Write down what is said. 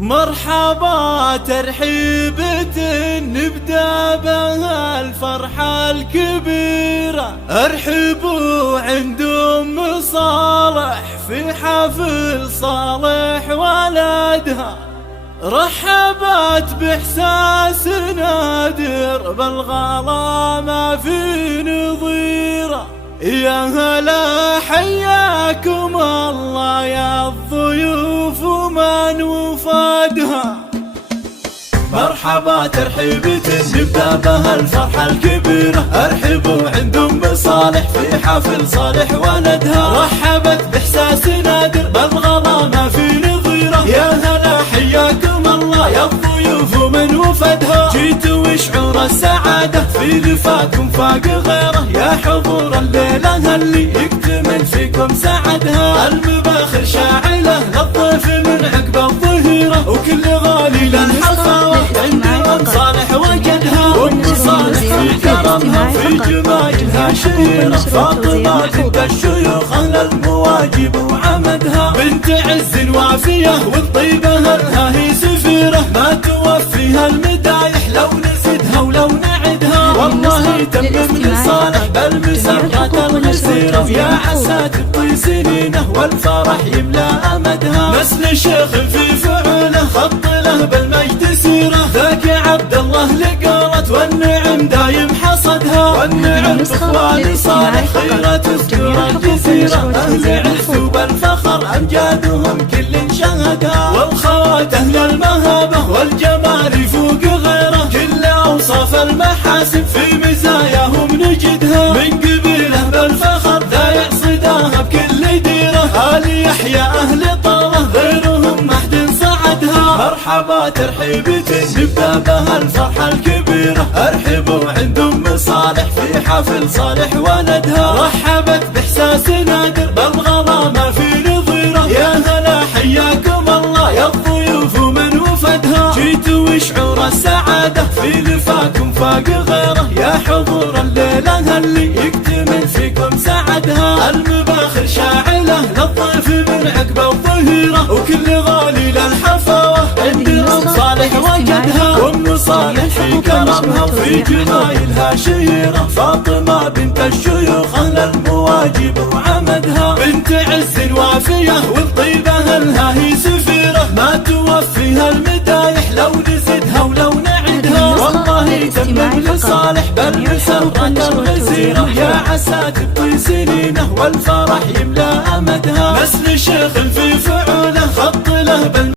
مرحبا ترحيبة نبدأ بها الفرحة الكبيرة. ارحبوا عند أم صالح في حفل صالح ولدها. رحبت بإحساس نادر بالغلا ما في نظيره. يا هلا حياكم الله يا الضيوف ومن وفادها. مرحبا ترحيبة نبدأ بها الفرحة الكبيرة. ارحبوا عند أم صالح في حفل صالح ولدها. رحبت بإحساس نادر بالغلا ما في نظيره. يا هلا حياكم الله يا الضيوف ومن وفدها. جيتوا شعور السعادة في لفاكم فاق غيره. يا حضور الليلة اللي يكتمل فيكم سعدها. المباخر شاعلة للضيف من عقب الظهيرة. وكل غالي للحفاوة عند أم صالح وجدها. وأم صالح في كرمها في جمايلها شهيرة. فاطمة بنت الشيوخ أهل المواجب وعمدها. بنت عز وافية والطيبة لها هي سفيرة. ما توفيها المدايح لو نزدها ولو نعدها. والله تمم لصالح بل مسرة الغسيرة. يا عسى تبطي سنينه والفرح يملى أمدها. نسل شيخ في فعله خط له بالمجد سيرة. ذاك عبد الله لقرت والنعم دايم حصدها. والنعم بإخوان صالح خيرة تذكر الجزيرة. أهل عز وبالفخر أمجادهم كل شهدها. والخوات أهل المهابة والجمال فوق غيره. كل أوصاف المحاسن في مزاياهم نجدها. من قبيله بالفخر ذا يعصداها بكل ديره. آل يحيى أهل طاره غيرهم ما حد صعدها. مرحبا ترحيبة نبدأ بها الفرحة الكبيرة. ارحبوا عند أم صالح في حفل صالح ولدها. رحبت بإحساس نادر بالغلا ما في نظيره. يا هلا حياكم الله يا الضيوف ومن وفدها. جيتوا شعور السعادة في لفاكم فاق غيره. يا حضور الليلة اللي يكتمل فيكم سعدها. المباخر شاعلة للضيف من عقب الظهيرة. وكل غالي للحفاوة عند أم صالح وجدها. وأم صالح في كرمها وفي جمايلها شهيرة. فاطمة بنت الشيوخ أهل المواجب وعمدها. بنت عز وافية والطيبة لها هي سفيرة. ما توفيها المدايح لو نزدها ولو نعدها. والله تمم لصالح بل مسرة الغزيرة. يا عسى تبطي سنينه والفرح يملى أمدها. نسل شيخ في فعله خط له